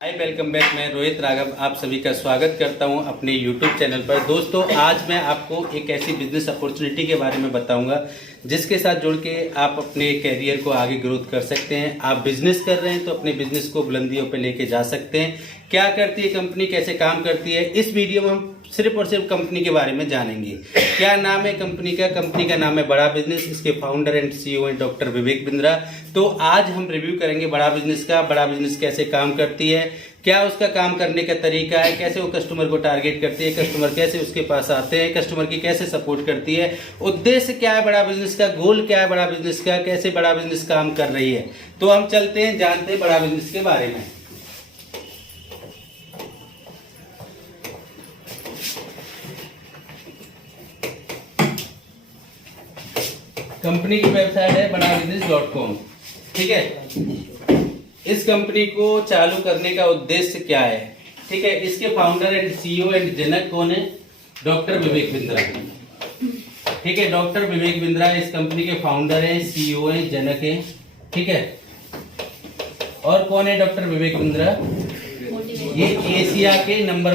Hi welcome back. मैं रोहित राघव आप सभी का स्वागत करता हूं अपने YouTube चैनल पर। दोस्तों आज मैं आपको एक ऐसी बिजनेस अपॉर्चुनिटी के बारे में बताऊंगा जिसके साथ जुड़ के आप अपने कैरियर को आगे ग्रोथ कर सकते हैं। आप बिजनेस कर रहे हैं तो अपने बिजनेस को बुलंदियों पर लेके जा सकते हैं। क्या करती है कंपनी, कैसे काम करती है, इस वीडियो में हम सिर्फ और सिर्फ कंपनी के बारे में जानेंगे। क्या नाम है कंपनी का? कंपनी का नाम है बड़ा बिजनेस। इसके फाउंडर एंड CEO हैं डॉक्टर विवेक बिंद्रा। तो आज हम रिव्यू करेंगे बड़ा बिजनेस का। बड़ा बिजनेस कैसे काम करती है, क्या उसका काम करने का तरीका है, कैसे वो कस्टमर को टारगेट करती है, कस्टमर कैसे उसके पास आते हैं, कस्टमर की कैसे सपोर्ट करती है, उद्देश्य क्या है बड़ा बिजनेस का, गोल क्या है बड़ा बिजनेस का, कैसे बड़ा बिजनेस काम कर रही है। तो हम चलते हैं, जानते हैं बड़ा बिजनेस के बारे में। कंपनी की वेबसाइट है badabusiness.com। ठीक है, इस कंपनी को चालू करने का उद्देश्य क्या है? ठीक है, इसके फाउंडर एंड CEO एंड जनक कौन है? डॉक्टर विवेक बिंद्रा। ठीक है, डॉक्टर विवेक बिंद्रा इस कंपनी के फाउंडर हैं, CEO हैं, जनक हैं। ठीक है, और कौन है डॉक्टर विवेक बिंद्रा? ये एशिया के नंबर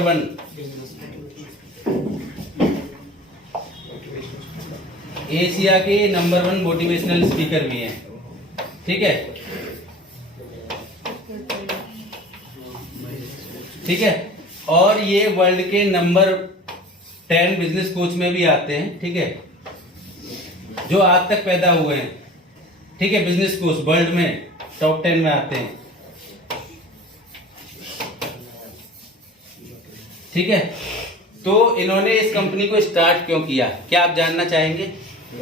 1 मोटिवेशनल स्पीकर भी हैं। ठीक है, ठीक है, और ये वर्ल्ड के नंबर 10 बिजनेस कोच में भी आते हैं। ठीक है, जो आज तक पैदा हुए हैं। ठीक है, बिजनेस कोच वर्ल्ड में टॉप 10 में आते हैं। ठीक है, तो इन्होंने इस कंपनी को स्टार्ट क्यों किया, क्या आप जानना चाहेंगे?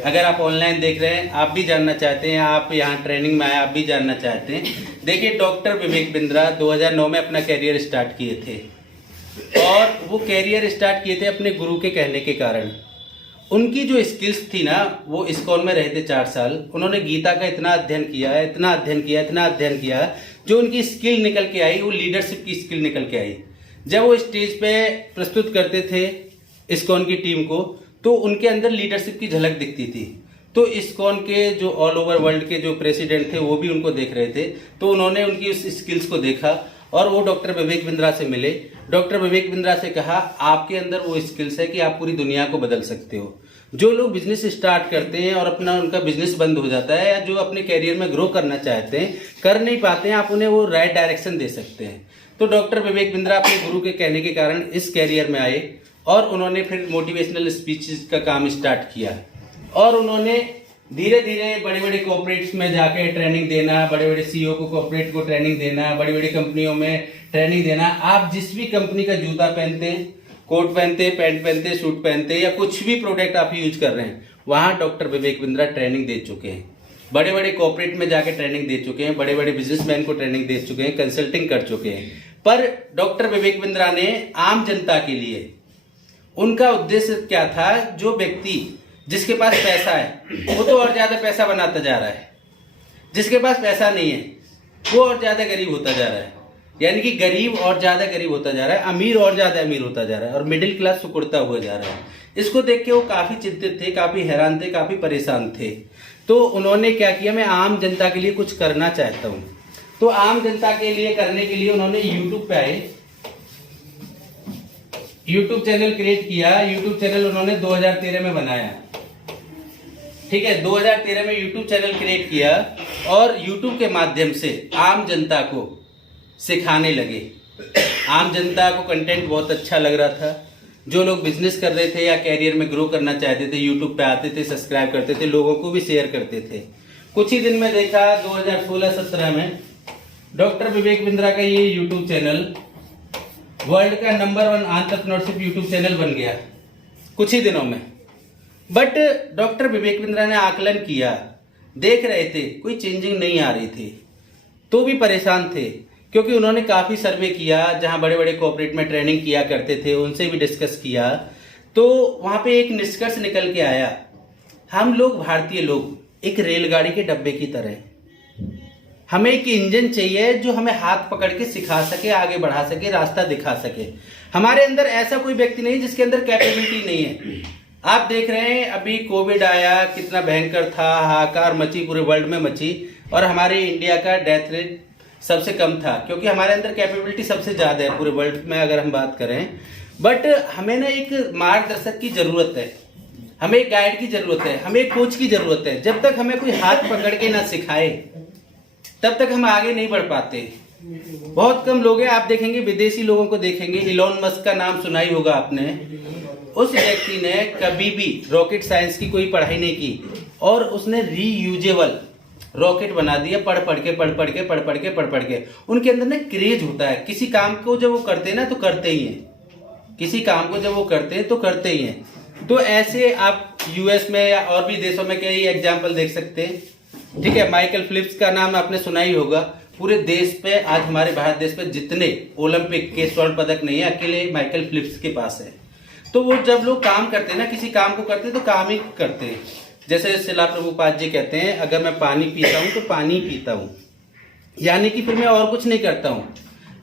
अगर आप ऑनलाइन देख रहे हैं, आप भी जानना चाहते हैं, आप यहाँ ट्रेनिंग में आए, आप भी जानना चाहते हैं। देखिए, डॉक्टर विवेक बिंद्रा 2009 में अपना कैरियर स्टार्ट किए थे, और वो कैरियर स्टार्ट किए थे अपने गुरु के कहने के कारण। उनकी जो स्किल्स थी ना, वो इस्कॉन में रहे थे 4 साल। उन्होंने गीता का इतना अध्ययन किया, जो उनकी स्किल निकल के आई, वो लीडरशिप की स्किल निकल के आई। जब वो स्टेज पे प्रस्तुत करते थे इस्कॉन की टीम को, तो उनके अंदर लीडरशिप की झलक दिखती थी। तो इस्कॉन के जो ऑल ओवर वर्ल्ड के जो प्रेसिडेंट थे वो भी उनको देख रहे थे। तो उन्होंने उनकी उस स्किल्स को देखा और वो डॉक्टर विवेक बिंद्रा से मिले। डॉक्टर विवेक बिंद्रा से कहा, आपके अंदर वो स्किल्स है कि आप पूरी दुनिया को बदल सकते हो। जो लोग बिजनेस स्टार्ट करते हैं और उनका बिजनेस बंद हो जाता है, या जो अपने कैरियर में ग्रो करना चाहते हैं, कर नहीं पाते हैं, आप उन्हें वो राइट डायरेक्शन दे सकते हैं। तो डॉक्टर विवेक बिंद्रा अपने गुरु के कहने के कारण इस कैरियर में आए, और उन्होंने फिर मोटिवेशनल स्पीचेस का काम स्टार्ट किया। और उन्होंने धीरे धीरे बड़े बड़े कॉर्पोरेट्स में जाके ट्रेनिंग देना, बड़े बड़े CEO को, कॉर्पोरेट को ट्रेनिंग देना, बड़ी बड़ी कंपनियों में ट्रेनिंग देना। आप जिस भी कंपनी का जूता पहनते हैं, कोट पहनते हैं, पैंट पहनते हैं, सूट पहनते हैं, या कुछ भी प्रोडक्ट आप यूज कर रहे हैं, वहां डॉक्टर विवेक बिंद्रा ट्रेनिंग दे चुके हैं। बड़े बड़े कॉर्पोरेट में जाके ट्रेनिंग दे चुके हैं, बड़े बड़े बिजनेसमैन को ट्रेनिंग दे चुके हैं, कंसल्टिंग कर चुके हैं। पर डॉक्टर विवेक बिंद्रा ने आम जनता के लिए, उनका उद्देश्य क्या था? जो व्यक्ति जिसके पास पैसा है वो तो और ज्यादा पैसा बनाता जा रहा है, जिसके पास पैसा नहीं है वो और ज्यादा गरीब होता जा रहा है। यानी कि गरीब और ज्यादा गरीब होता जा रहा है, अमीर और ज्यादा अमीर होता जा रहा है, और मिडिल क्लास सुकुड़ता हुआ जा रहा है। इसको देख के वो काफी चिंतित थे, काफी हैरान थे, काफी परेशान थे। तो उन्होंने क्या किया, मैं आम जनता के लिए कुछ करना चाहता हूँ। तो आम जनता के लिए करने के लिए उन्होंने यूट्यूब पे आए, यूट्यूब चैनल क्रिएट किया। यूट्यूब चैनल उन्होंने 2013 में बनाया। ठीक है, 2013 में यूट्यूब चैनल क्रिएट किया, और यूट्यूब के माध्यम से आम जनता को सिखाने लगे। आम जनता को कंटेंट बहुत अच्छा लग रहा था। जो लोग बिजनेस कर रहे थे या कैरियर में ग्रो करना चाहते थे, यूट्यूब पे आते थे, सब्सक्राइब करते थे, लोगों को भी शेयर करते थे। कुछ ही दिन में देखा 2016-17 में डॉक्टर विवेक बिंद्रा का ये यूट्यूब चैनल वर्ल्ड का नंबर 1 एंटरप्रेन्योरशिप यूट्यूब चैनल बन गया कुछ ही दिनों में। बट डॉक्टर विवेक बिंद्रा ने आकलन किया, देख रहे थे कोई चेंजिंग नहीं आ रही थी, तो भी परेशान थे। क्योंकि उन्होंने काफी सर्वे किया, जहां बड़े बड़े कॉर्पोरेट में ट्रेनिंग किया करते थे, उनसे भी डिस्कस किया। तो वहां पे एक निष्कर्ष निकल के आया, हम लोग भारतीय लोग एक रेलगाड़ी के डब्बे की तरह, हमें एक इंजन चाहिए जो हमें हाथ पकड़ के सिखा सके, आगे बढ़ा सके, रास्ता दिखा सके। हमारे अंदर ऐसा कोई व्यक्ति नहीं जिसके अंदर कैपेबिलिटी नहीं है। आप देख रहे हैं अभी कोविड आया, कितना भयंकर था, हाहाकार मची, पूरे वर्ल्ड में मची, और हमारे इंडिया का डेथ रेट सबसे कम था, क्योंकि हमारे अंदर कैपेबिलिटी सबसे ज़्यादा है पूरे वर्ल्ड में अगर हम बात करें। बट हमें ना एक मार्गदर्शक की ज़रूरत है, हमें एक गाइड की ज़रूरत है, हमें एक कोच की ज़रूरत है। जब तक हमें कोई हाथ पकड़ के ना सिखाए तब तक हम आगे नहीं बढ़ पाते। बहुत कम लोग हैं, आप देखेंगे विदेशी लोगों को देखेंगे, इलॉन मस्क का नाम सुना ही होगा आपने। उस व्यक्ति ने कभी भी रॉकेट साइंस की कोई पढ़ाई नहीं की और उसने रीयूजेबल रॉकेट बना दिया पढ़ पढ़ के। उनके अंदर ना क्रेज होता है, किसी काम को जब वो करते हैं ना तो करते ही हैं, किसी काम को जब वो करते हैं तो करते ही हैं। तो ऐसे आप यूएस में या और भी देशों में कई एग्जाम्पल देख सकते हैं। ठीक है, माइकल फिलिप्स का नाम आपने सुना ही होगा। पूरे देश पे, आज हमारे भारत देश पे जितने ओलंपिक के स्वर्ण पदक नहीं है, अकेले माइकल फिलिप्स के पास है। तो वो जब लोग काम करते हैं ना, किसी काम को करते हैं तो काम ही करते हैं। जैसे शिला प्रभुपाद जी कहते हैं, अगर मैं पानी पीता हूं तो पानी पीता हूं, यानी कि फिर मैं और कुछ नहीं करता हूं।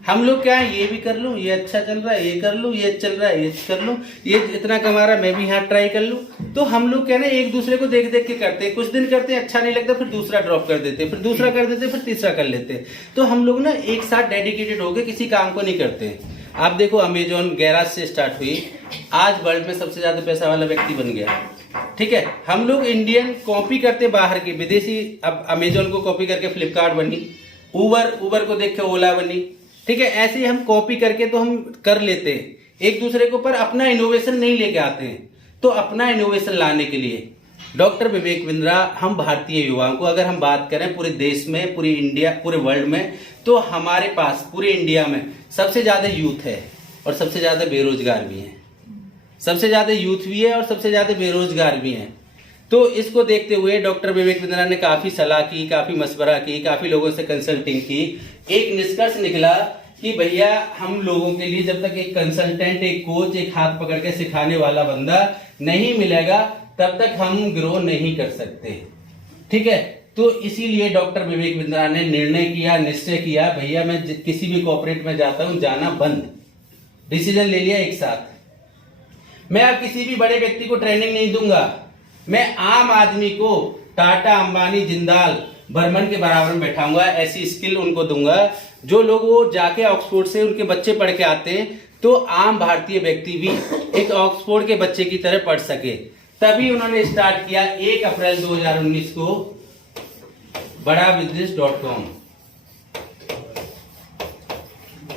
हम लोग क्या है, ये भी कर लूं, ये अच्छा चल रहा है, ये कर लूं, ये चल रहा है, ये कर लूं, ये इतना कमा रहा है, मैं भी यहाँ ट्राई कर लूं। तो हम लोग क्या ना एक दूसरे को देख देख के करते हैं, कुछ दिन करते हैं, अच्छा नहीं लगता, फिर दूसरा ड्रॉप कर देते, फिर दूसरा कर देते, फिर तीसरा कर लेते। तो हम लोग ना एक साथ डेडिकेटेड होकर किसी काम को नहीं करते। आप देखो, अमेजोन गैराज से स्टार्ट हुई, आज वर्ल्ड में सबसे ज्यादा पैसा वाला व्यक्ति बन गया। ठीक है, हम लोग इंडियन कॉपी करते बाहर की, विदेशी। अब अमेजोन को कॉपी करके फ्लिपकार्ट बनी, उबर को देख के ओला बनी। ठीक है, ऐसे ही हम कॉपी करके तो हम कर लेते हैं एक दूसरे को, पर अपना इनोवेशन नहीं लेके आते हैं। तो अपना इनोवेशन लाने के लिए डॉक्टर विवेक बिंद्रा, हम भारतीय युवाओं को अगर हम बात करें पूरे देश में, पूरी इंडिया, पूरे वर्ल्ड में, तो हमारे पास पूरे इंडिया में सबसे ज्यादा यूथ है और सबसे ज्यादा बेरोजगार भी है। सबसे ज्यादा यूथ भी है और सबसे ज्यादा बेरोजगार भी हैं। तो इसको देखते हुए डॉक्टर विवेक बिंद्रा ने काफी सलाह की, काफी मशवरा की, काफी लोगों से कंसल्टिंग की। एक निष्कर्ष निकला कि भैया हम लोगों के लिए जब तक एक कंसल्टेंट, एक कोच, एक हाथ पकड़ के सिखाने वाला बंदा नहीं मिलेगा तब तक हम ग्रो नहीं कर सकते। ठीक है, तो इसीलिए डॉक्टर विवेक बिंद्रा ने निर्णय किया, निश्चय किया, भैया मैं किसी भी कॉर्पोरेट में जाता हूं, जाना बंद। डिसीजन ले लिया एक साथ। मैं अब किसी भी बड़े व्यक्ति को ट्रेनिंग नहीं दूंगा, मैं आम आदमी को टाटा, अंबानी, जिंदाल, बर्मन के बराबर में बैठाऊंगा। ऐसी स्किल उनको दूंगा जो लोग वो जाके ऑक्सफोर्ड से उनके बच्चे पढ़ के आते हैं, तो आम भारतीय व्यक्ति भी एक ऑक्सफोर्ड के बच्चे की तरह पढ़ सके। तभी उन्होंने स्टार्ट किया 1 अप्रैल 2019 को badabusiness.com।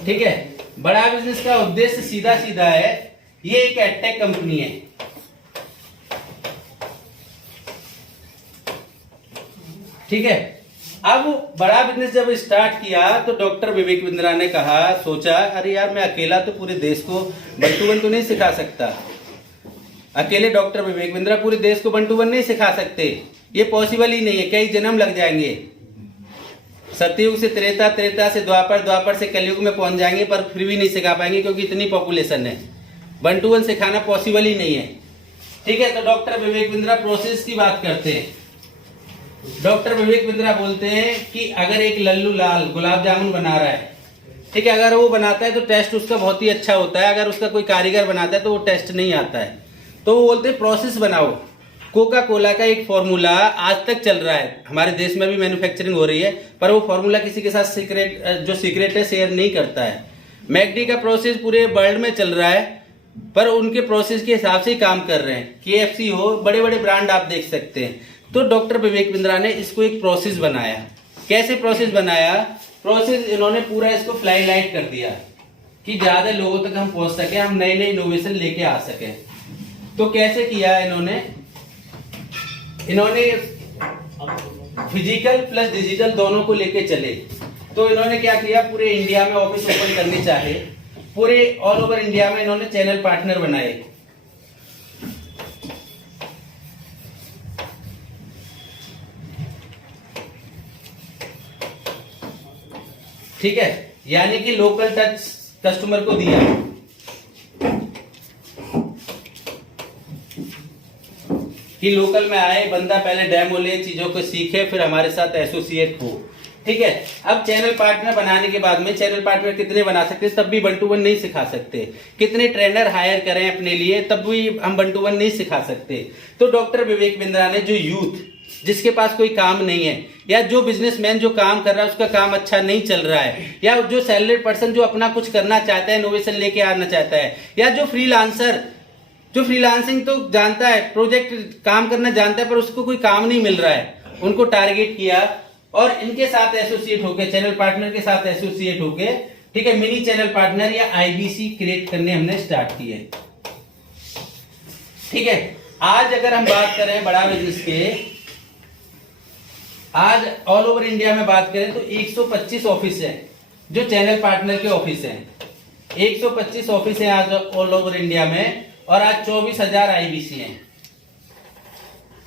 ठीक है, बड़ा बिजनेस का उद्देश्य सीधा सीधा है, ये एक एडटेक कंपनी है। ठीक है, अब बड़ा बिजनेस जब स्टार्ट किया तो डॉक्टर विवेक बिंद्रा ने कहा, सोचा, अरे यार मैं अकेला तो पूरे देश को 1 to 1 तो नहीं सिखा सकता। अकेले डॉक्टर विवेक बिंद्रा पूरे देश को 1 to 1 नहीं सिखा सकते, ये पॉसिबल ही नहीं है, कई जन्म लग जाएंगे। सतयुग से त्रेता, त्रेता से द्वापर, द्वापर से कलयुग में पहुंच जाएंगे, पर फिर भी नहीं सिखा पाएंगे क्योंकि इतनी पॉपुलेशन है। 1 to 1 सिखाना पॉसिबल ही नहीं है। ठीक है, तो डॉक्टर विवेक बिंद्रा प्रोसेस की बात करते हैं। डॉक्टर विवेक बिंद्रा बोलते हैं कि अगर एक लल्लू लाल गुलाब जामुन बना रहा है, ठीक है, अगर वो बनाता है तो टेस्ट उसका बहुत ही अच्छा होता है। अगर उसका कोई कारीगर बनाता है तो वो टेस्ट नहीं आता है। तो वो बोलते हैं प्रोसेस बनाओ। कोका कोला का एक फॉर्मूला आज तक चल रहा है, हमारे देश में भी मैन्युफैक्चरिंग हो रही है, पर वो फॉर्मूला किसी के साथ सीक्रेट है, शेयर नहीं करता है। मैकडी का प्रोसेस पूरे वर्ल्ड में चल रहा है, पर उनके प्रोसेस के हिसाब से ही काम कर रहे हैं। KFC हो, बड़े बड़े ब्रांड आप देख सकते हैं। तो डॉक्टर विवेक बिंद्रा ने इसको एक प्रोसेस बनाया। कैसे प्रोसेस बनाया? प्रोसेस इन्होंने पूरा इसको फ्लाई लाइट कर दिया कि ज्यादा लोगों तक हम पहुंच सके, हम नए नए इनोवेशन लेके आ सके। तो कैसे किया इन्होंने फिजिकल प्लस डिजिटल दोनों को लेके चले। तो इन्होंने क्या किया, पूरे इंडिया में ऑफिस ओपन करने चाहे, पूरे ऑल ओवर इंडिया में इन्होंने चैनल पार्टनर बनाए। ठीक है, यानी कि लोकल टच कस्टमर को दिया कि लोकल में आए बंदा, पहले डेमो ले, चीजों को सीखे, फिर हमारे साथ एसोसिएट हो। ठीक है, अब चैनल पार्टनर बनाने के बाद में चैनल पार्टनर कितने बना सकते हैं, तब भी 1 to 1 नहीं सिखा सकते। कितने ट्रेनर हायर करें अपने लिए, तब भी हम 1 to 1 नहीं सिखा सकते। तो डॉक्टर विवेक बिंद्रा ने जो यूथ जिसके पास कोई काम नहीं है, या जो बिजनेसमैन जो काम कर रहा है उसका काम अच्छा नहीं चल रहा है, या जो सैलरीड पर्सन जो अपना कुछ करना चाहता है, इनोवेशन लेके आना चाहता है, या जो फ्रीलांसर जो फ्रीलांसिंग तो जानता है, प्रोजेक्ट काम करना जानता है पर उसको कोई काम नहीं मिल रहा है, उनको टारगेट किया और इनके साथ एसोसिएट होके, चैनल पार्टनर के साथ एसोसिएट होके, ठीक है, मिनी चैनल पार्टनर या आईबीसी क्रिएट करने हमने स्टार्ट किए। ठीक है, आज अगर हम बात करें बड़ा बिजनेस के, आज ऑल ओवर इंडिया में बात करें तो 125 ऑफिस है जो चैनल पार्टनर के ऑफिस हैं। 125 ऑफिस है आज ऑल ओवर इंडिया में, और आज 24,000 आईबीसी हैं।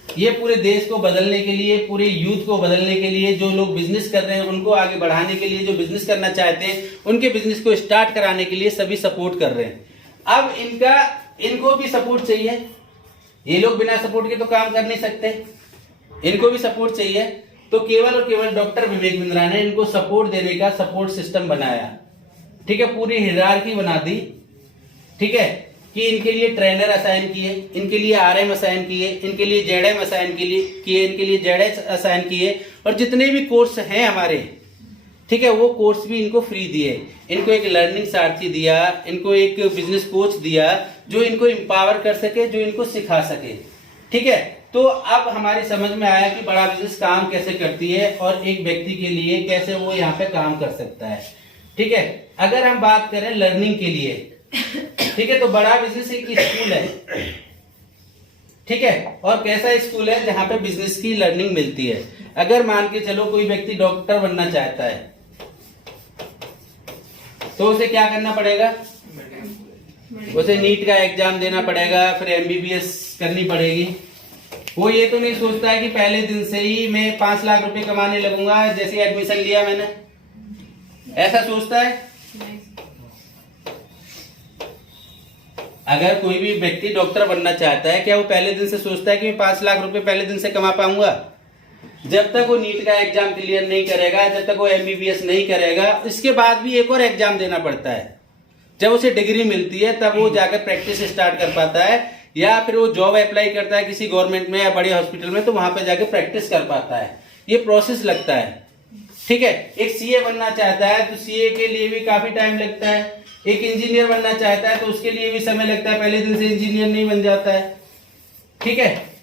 ये पूरे देश को बदलने के लिए, पूरे यूथ को बदलने के लिए, जो लोग बिजनेस कर रहे हैं उनको आगे बढ़ाने के लिए, जो बिजनेस करना चाहते हैं उनके बिजनेस को स्टार्ट कराने के लिए सभी सपोर्ट कर रहे हैं। अब इनको भी सपोर्ट चाहिए, ये लोग बिना सपोर्ट के तो काम कर नहीं सकते, इनको भी सपोर्ट चाहिए। तो केवल और केवल डॉक्टर विवेक बिंद्रा ने इनको सपोर्ट देने का सपोर्ट सिस्टम बनाया। ठीक है, पूरी हियरार्की बना दी। ठीक है, कि इनके लिए ट्रेनर असाइन किए, इनके लिए आरएम असाइन किए, इनके लिए जेडएम असाइन किए, इनके लिए जेडएच असाइन किए, और जितने भी कोर्स हैं हमारे, ठीक है, वो कोर्स भी इनको फ्री दिए। इनको एक लर्निंग सारथी दिया, इनको एक बिजनेस कोच दिया जो इनको एम्पावर कर सके, जो इनको सिखा सके। ठीक है, तो अब हमारी समझ में आया कि बड़ा बिजनेस काम कैसे करती है और एक व्यक्ति के लिए कैसे वो यहाँ पे काम कर सकता है। ठीक है, अगर हम बात करें लर्निंग के लिए, ठीक है, तो बड़ा बिजनेस एक स्कूल है। ठीक है, और कैसा स्कूल है जहां पे बिजनेस की लर्निंग मिलती है। अगर मान के चलो कोई व्यक्ति डॉक्टर बनना चाहता है तो उसे क्या करना पड़ेगा, उसे नीट का एग्जाम देना पड़ेगा, फिर एमबीबीएस करनी पड़ेगी। वो ये तो नहीं सोचता है कि पहले दिन से ही मैं 5 लाख रुपए कमाने लगूंगा जैसे एडमिशन लिया मैंने, ऐसा सोचता है? अगर कोई भी व्यक्ति डॉक्टर बनना चाहता है, क्या वो पहले दिन से सोचता है कि मैं 5 लाख रुपए पहले दिन से कमा पाऊंगा? जब तक वो नीट का एग्जाम क्लियर नहीं करेगा, जब तक वो एमबीबीएस नहीं करेगा, इसके बाद भी एक और एग्जाम देना पड़ता है। जब उसे डिग्री मिलती है तब वो जाकर प्रैक्टिस स्टार्ट कर पाता है, या फिर वो जॉब अप्लाई करता है किसी गवर्नमेंट में या बड़े हॉस्पिटल में, तो वहां पर जाकर प्रैक्टिस कर पाता है। ये प्रोसेस लगता है। ठीक है, एक सीए बनना चाहता है तो सीए के लिए भी काफी टाइम लगता है। एक इंजीनियर बनना चाहता है तो उसके लिए भी समय लगता है, पहले दिन से इंजीनियर नहीं बन जाता है। ठीक है,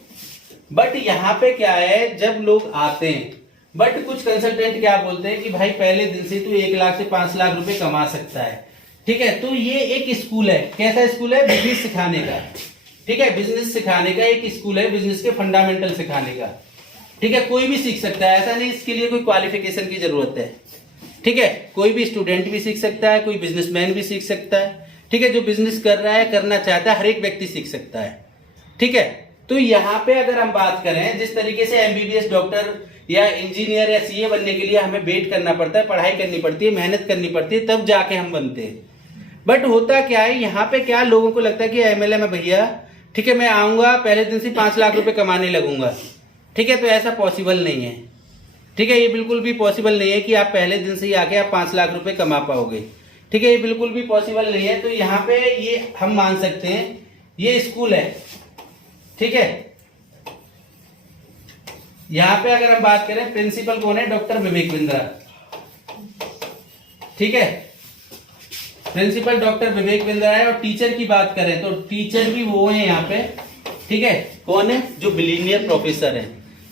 बट यहाँ पे क्या है, जब लोग आते हैं, बट कुछ कंसल्टेंट क्या बोलते हैं कि भाई पहले दिन से तू 1 लाख से 5 लाख रुपए कमा सकता है। ठीक है, तो ये एक स्कूल है। कैसा स्कूल है? बिजनेस सिखाने का। ठीक है, बिजनेस सिखाने का एक स्कूल है, बिजनेस के फंडामेंटल सिखाने का। ठीक है, कोई भी सीख सकता है, ऐसा नहीं इसके लिए कोई क्वालिफिकेशन की जरूरत है। ठीक है, कोई भी स्टूडेंट भी सीख सकता है, कोई बिजनेसमैन भी सीख सकता है। ठीक है, जो बिजनेस कर रहा है, करना चाहता है, हर एक व्यक्ति सीख सकता है। ठीक है, तो यहाँ पे अगर हम बात करें, जिस तरीके से एमबीबीएस डॉक्टर या इंजीनियर या सीए बनने के लिए हमें वेट करना पड़ता है, पढ़ाई करनी पड़ती है, मेहनत करनी पड़ती है, तब जाके हम बनते हैं। बट होता क्या है, यहाँ पे क्या लोगों को लगता है कि एमएलए में भैया, ठीक है, मैं आऊंगा पहले दिन से 5 लाख रुपए कमाने लगूंगा। ठीक है, तो ऐसा पॉसिबल नहीं है। ठीक है, ये बिल्कुल भी पॉसिबल नहीं है कि आप पहले दिन से ही आके आप 5 लाख रुपए कमा पाओगे। ठीक है, ये बिल्कुल भी पॉसिबल नहीं है। तो यहाँ पे ये हम मान सकते हैं ये स्कूल है। ठीक है, यहाँ पे अगर हम बात करें, प्रिंसिपल कौन है? डॉक्टर विवेक बिंद्रा। ठीक है, प्रिंसिपल डॉक्टर विवेक बिंद्रा है। और टीचर की बात करें तो टीचर भी वो है यहाँ पे। ठीक है, कौन है? जो बिलीनियर प्रोफेसर है,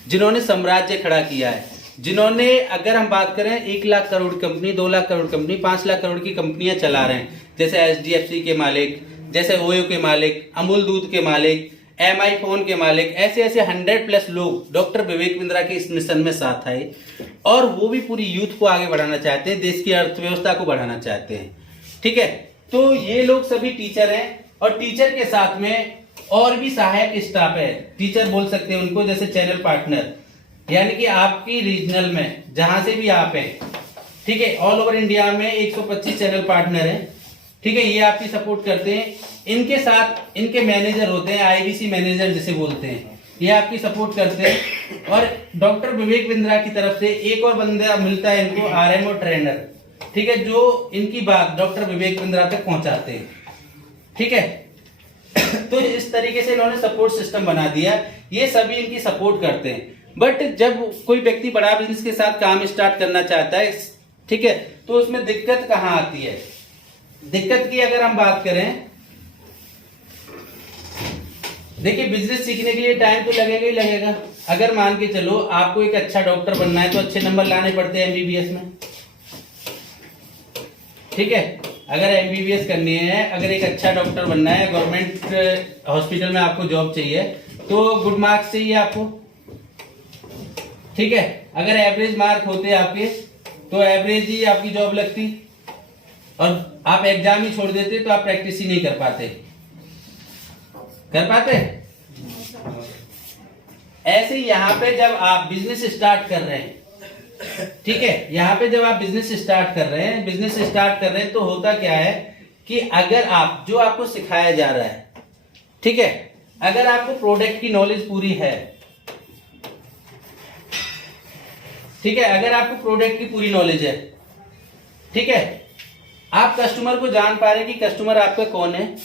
जिन्होंने साम्राज्य खड़ा किया है, जिन्होंने, अगर हम बात करें, 1 लाख करोड़ कंपनी, 2 लाख करोड़ कंपनी, 5 लाख करोड़ की कंपनियां चला रहे हैं, जैसे एचडीएफसी के मालिक, जैसे ओयो के मालिक, अमूल दूध के मालिक, एमआई फोन के मालिक, ऐसे ऐसे 100+ लोग डॉक्टर विवेक बिंद्रा के इस मिशन में साथ आए, और वो भी पूरी यूथ को आगे बढ़ाना चाहते हैं, देश की अर्थव्यवस्था को बढ़ाना चाहते हैं। ठीक है, तो ये लोग सभी टीचर हैं, और टीचर के साथ में और भी सहायक स्टाफ है, टीचर बोल सकते हैं उनको, जैसे चैनल पार्टनर, यानी कि आपकी रीजनल में जहां से भी आप हैं, ठीक है, ऑल ओवर इंडिया में 125 चैनल पार्टनर हैं। ठीक है, ये आपकी सपोर्ट करते हैं। इनके साथ इनके मैनेजर होते हैं, आईबीसी मैनेजर जिसे बोलते हैं, ये आपकी सपोर्ट करते हैं। और डॉक्टर विवेक बिंद्रा की तरफ से एक और बंदा मिलता है इनको, आरएम और ट्रेनर। ठीक है, जो इनकी बात डॉक्टर विवेक बिंद्रा तक पहुंचाते हैं। ठीक है, तो इस तरीके से इन्होंने सपोर्ट सिस्टम बना दिया, ये सभी इनकी सपोर्ट करते हैं। बट जब कोई व्यक्ति बड़ा बिजनेस के साथ काम स्टार्ट करना चाहता है, ठीक है, तो उसमें दिक्कत कहाँ आती है? दिक्कत की अगर हम बात करें, देखिए बिजनेस सीखने के लिए टाइम तो लगेगा ही लगेगा। अगर मान के चलो आपको एक अच्छा डॉक्टर बनना है तो अच्छे नंबर लाने पड़ते हैं एमबीबीएस में, ठीक है। अगर एमबीबीएस करनी है, अगर एक अच्छा डॉक्टर बनना है, गवर्नमेंट हॉस्पिटल में आपको जॉब चाहिए तो गुड मार्क्स चाहिए आपको, ठीक है। अगर एवरेज मार्क होते आपके तो एवरेज ही आपकी जॉब लगती, और आप एग्जाम ही छोड़ देते तो आप प्रैक्टिस ही नहीं कर पाते। ऐसे यहाँ पे जब आप बिजनेस स्टार्ट कर रहे हैं, ठीक है, यहाँ पे जब आप बिजनेस स्टार्ट कर रहे हैं तो होता क्या है कि अगर आप जो आपको सिखाया जा रहा है, ठीक है, अगर आपको प्रोडक्ट की नॉलेज पूरी है, ठीक है, अगर आपको प्रोडक्ट की पूरी नॉलेज है, ठीक है, आप कस्टमर को जान पा रहे हैं कि कस्टमर आपका कौन है,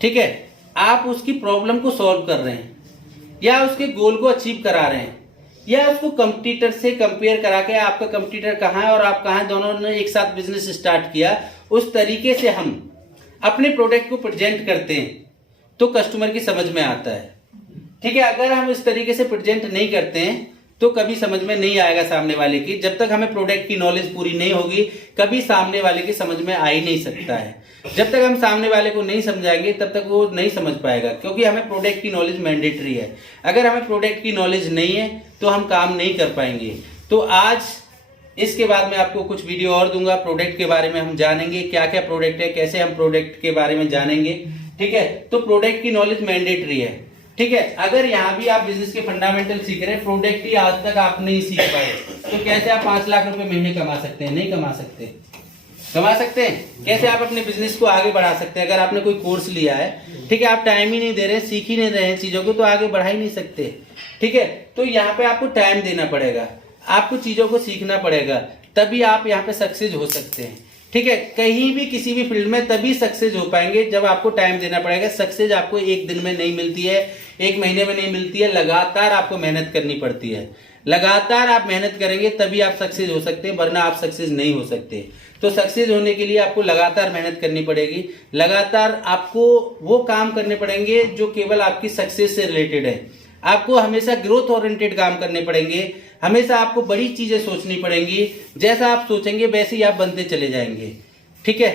ठीक है, आप उसकी प्रॉब्लम को सॉल्व कर रहे हैं या उसके गोल को अचीव करा रहे हैं, या उसको कंपटीटर से कंपेयर करा के आपका कंपटीटर कहाँ है और आप कहाँ, दोनों ने एक साथ बिजनेस स्टार्ट किया, उस तरीके से हम अपने प्रोडक्ट को प्रेजेंट करते हैं तो कस्टमर की समझ में आता है, ठीक है। अगर हम इस तरीके से प्रेजेंट नहीं करते हैं तो कभी समझ में नहीं आएगा सामने वाले की। जब तक हमें प्रोडक्ट की नॉलेज पूरी नहीं होगी कभी सामने वाले की समझ में आ ही नहीं सकता है। जब तक हम सामने वाले को नहीं समझाएंगे तब तक वो नहीं समझ पाएगा, क्योंकि हमें प्रोडक्ट की नॉलेज मैंडेटरी है। अगर हमें प्रोडक्ट की नॉलेज नहीं है तो हम काम नहीं कर पाएंगे। तो आज इसके बाद मैं आपको कुछ वीडियो और दूंगा, प्रोडक्ट के बारे में हम जानेंगे, क्या क्या प्रोडक्ट है, कैसे हम प्रोडक्ट के बारे में जानेंगे, ठीक है। तो प्रोडक्ट की नॉलेज मैंडेटरी है, ठीक है। अगर यहाँ भी आप बिजनेस के फंडामेंटल सीख रहे हैं, प्रोडक्ट ही आज तक आप नहीं सीख पाए, तो कैसे आप 5 लाख रुपए महीने कमा सकते हैं? नहीं कमा सकते। कैसे आप अपने बिजनेस को आगे बढ़ा सकते हैं? अगर आपने कोई कोर्स लिया है, ठीक है, आप टाइम ही नहीं दे रहे, सीख ही नहीं रहे हैं चीजों को, तो आगे बढ़ा ही नहीं सकते, ठीक है। तो यहाँ पे आपको टाइम देना पड़ेगा, आपको चीजों को सीखना पड़ेगा, तभी आप यहाँ पे सक्सेस हो सकते हैं, ठीक है। कहीं भी किसी भी फील्ड में तभी सक्सेस हो पाएंगे जब आपको टाइम देना पड़ेगा। सक्सेस आपको एक दिन में नहीं मिलती है, एक महीने में नहीं मिलती है, लगातार आपको मेहनत करनी पड़ती है। लगातार आप मेहनत करेंगे तभी आप सक्सेस हो सकते हैं, वरना आप सक्सेस नहीं हो सकते। तो सक्सेस होने के लिए आपको लगातार मेहनत करनी पड़ेगी, लगातार आपको वो काम करने पड़ेंगे जो केवल आपकी सक्सेस से रिलेटेड है। आपको हमेशा ग्रोथ ओरिएंटेड काम करने पड़ेंगे, हमेशा आपको बड़ी चीजें सोचनी पड़ेंगी। जैसा आप सोचेंगे वैसे ही आप बनते चले जाएंगे, ठीक है।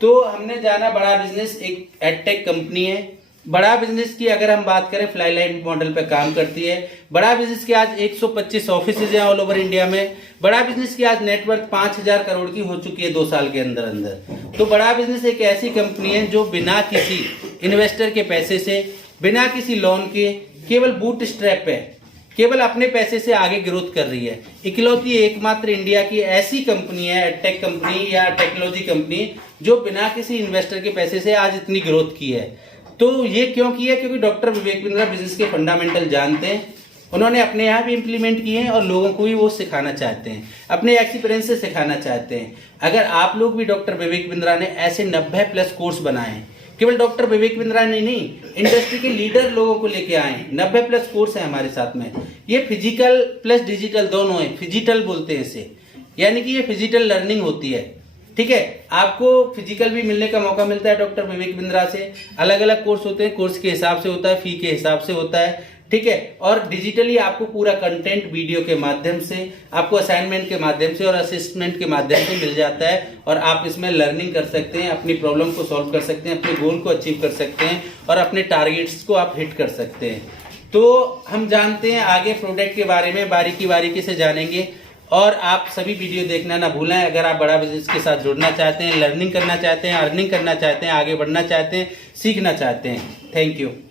तो हमने जाना बड़ा बिजनेस एक एडटेक कंपनी है। बड़ा बिजनेस की अगर हम बात करें, फ्लाईलाइन मॉडल पे काम करती है। बड़ा बिजनेस की आज 125 ऑफिसेज हैं ऑल ओवर इंडिया में। बड़ा बिजनेस की आज नेटवर्थ 5000 करोड़ की हो चुकी है 2 साल के अंदर अंदर। तो बड़ा बिजनेस एक ऐसी कंपनी है जो बिना किसी इन्वेस्टर के पैसे से, बिना किसी लोन के, केवल बूट स्ट्रैप पे, केवल अपने पैसे से आगे ग्रोथ कर रही है। इकलौती एकमात्र इंडिया की ऐसी कंपनी है, एडटेक कंपनी या टेक्नोलॉजी कंपनी, जो बिना किसी इन्वेस्टर के पैसे से आज इतनी ग्रोथ की है। तो ये क्यों की है? क्योंकि डॉक्टर विवेक बिंद्रा बिजनेस के फंडामेंटल जानते हैं, उन्होंने अपने यहाँ भी इम्प्लीमेंट किए हैं और लोगों को भी वो सिखाना चाहते हैं, अपने एक्सपीरियंस से सिखाना चाहते हैं। अगर आप लोग भी डॉक्टर विवेक बिंद्रा ने ऐसे 90+ कोर्स बनाए हैं, केवल डॉक्टर विवेक बिंद्रा ने नहीं, इंडस्ट्री के लीडर लोगों को लेके आए हैं। 90+ कोर्स है हमारे साथ में। ये फिजिकल प्लस डिजिटल दोनों है, फिजिटल बोलते हैं इसे, यानी कि ये फिजिटल लर्निंग होती है, ठीक है। आपको फिजिकल भी मिलने का मौका मिलता है डॉक्टर विवेक बिंद्रा से। अलग अलग कोर्स होते हैं, कोर्स के हिसाब से होता है, फी के हिसाब से होता है, ठीक है। और डिजिटली आपको पूरा कंटेंट वीडियो के माध्यम से, आपको असाइनमेंट के माध्यम से और असिस्टमेंट के माध्यम से मिल जाता है, और आप इसमें लर्निंग कर सकते हैं, अपनी प्रॉब्लम को सॉल्व कर सकते हैं, अपने गोल को अचीव कर सकते हैं और अपने टारगेट्स को आप हिट कर सकते हैं। तो हम जानते हैं आगे प्रोडक्ट के बारे में बारीकी से जानेंगे, और आप सभी वीडियो देखना ना भूलें। अगर आप बड़ा बिजनेस के साथ जुड़ना चाहते हैं, लर्निंग करना चाहते हैं, अर्निंग करना चाहते हैं, आगे बढ़ना चाहते हैं, सीखना चाहते हैं। Thank you.